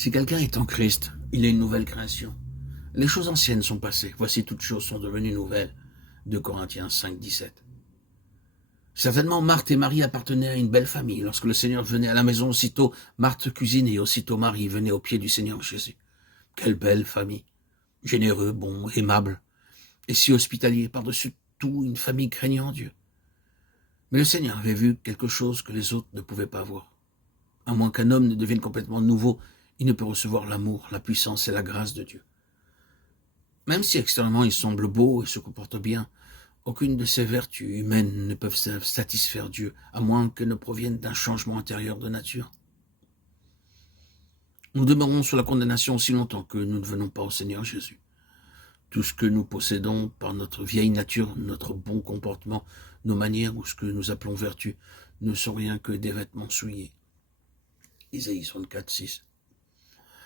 Si quelqu'un est en Christ, il est une nouvelle création. Les choses anciennes sont passées, voici toutes choses sont devenues nouvelles. 2 Corinthiens 5, 17. Certainement, Marthe et Marie appartenaient à une belle famille. Lorsque le Seigneur venait à la maison, aussitôt Marthe cuisinait, aussitôt Marie venait aux pieds du Seigneur Jésus. Quelle belle famille! Généreux, bon, aimable, et si hospitalier, par-dessus tout une famille craignant Dieu. Mais le Seigneur avait vu quelque chose que les autres ne pouvaient pas voir. À moins qu'un homme ne devienne complètement nouveau, il ne peut recevoir l'amour, la puissance et la grâce de Dieu. Même si extérieurement il semble beau et se comporte bien, aucune de ces vertus humaines ne peuvent satisfaire Dieu, à moins qu'elles ne proviennent d'un changement intérieur de nature. Nous demeurons sous la condamnation aussi longtemps que nous ne venons pas au Seigneur Jésus. Tout ce que nous possédons par notre vieille nature, notre bon comportement, nos manières ou ce que nous appelons vertu, ne sont rien que des vêtements souillés. Isaïe 64, 6.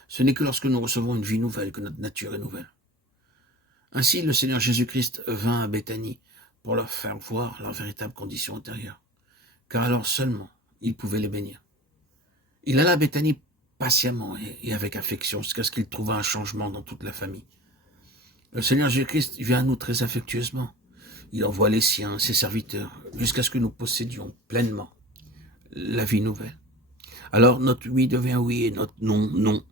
Ce n'est que lorsque nous recevons une vie nouvelle que notre nature est nouvelle. Ainsi, le Seigneur Jésus-Christ vint à Béthanie pour leur faire voir leur véritable condition intérieure, car alors seulement il pouvait les bénir. Il alla à Béthanie patiemment et avec affection jusqu'à ce qu'il trouva un changement dans toute la famille. Le Seigneur Jésus-Christ vient à nous très affectueusement. Il envoie les siens, ses serviteurs, jusqu'à ce que nous possédions pleinement la vie nouvelle. Alors notre oui devient oui et notre non, non.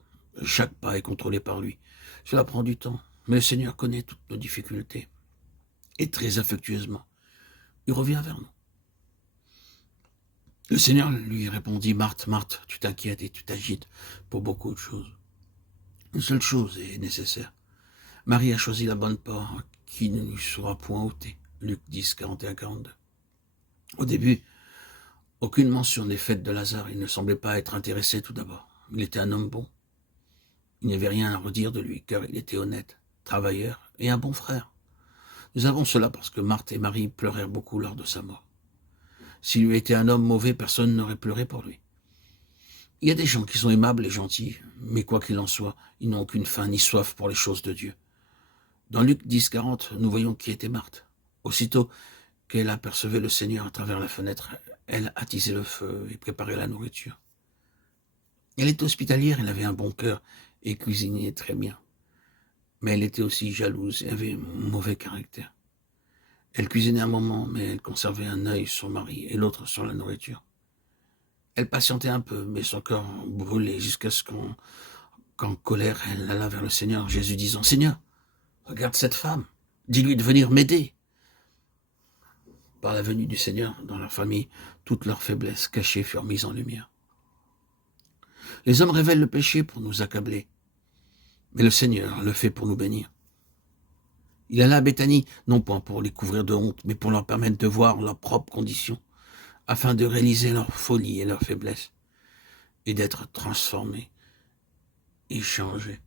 Chaque pas est contrôlé par lui. Cela prend du temps, mais le Seigneur connaît toutes nos difficultés. Et très affectueusement, il revient vers nous. Le Seigneur lui répondit, Marthe, Marthe, tu t'inquiètes et tu t'agites pour beaucoup de choses. Une seule chose est nécessaire. Marie a choisi la bonne part qui ne lui sera point ôtée. Luc 10, 41, 42. Au début, aucune mention n'est faite de Lazare. Il ne semblait pas être intéressé tout d'abord. Il était un homme bon. Il n'y avait rien à redire de lui, car il était honnête, travailleur et un bon frère. Nous avons cela parce que Marthe et Marie pleurèrent beaucoup lors de sa mort. S'il eût été un homme mauvais, personne n'aurait pleuré pour lui. Il y a des gens qui sont aimables et gentils, mais quoi qu'il en soit, ils n'ont aucune faim ni soif pour les choses de Dieu. Dans Luc 10, 40, nous voyons qui était Marthe. Aussitôt qu'elle apercevait le Seigneur à travers la fenêtre, elle attisait le feu et préparait la nourriture. Elle était hospitalière, elle avait un bon cœur et cuisinait très bien. Mais elle était aussi jalouse et avait un mauvais caractère. Elle cuisinait un moment, mais elle conservait un œil sur Marie et l'autre sur la nourriture. Elle patientait un peu, mais son cœur brûlait jusqu'à ce qu'en colère, elle alla vers le Seigneur, Jésus disant, « Seigneur, regarde cette femme, dis-lui de venir m'aider. » Par la venue du Seigneur dans leur famille, toutes leurs faiblesses cachées furent mises en lumière. Les hommes révèlent le péché pour nous accabler, mais le Seigneur le fait pour nous bénir. Il alla à Béthanie, non point pour les couvrir de honte, mais pour leur permettre de voir leurs propres conditions, afin de réaliser leur folie et leur faiblesse, et d'être transformés et changés.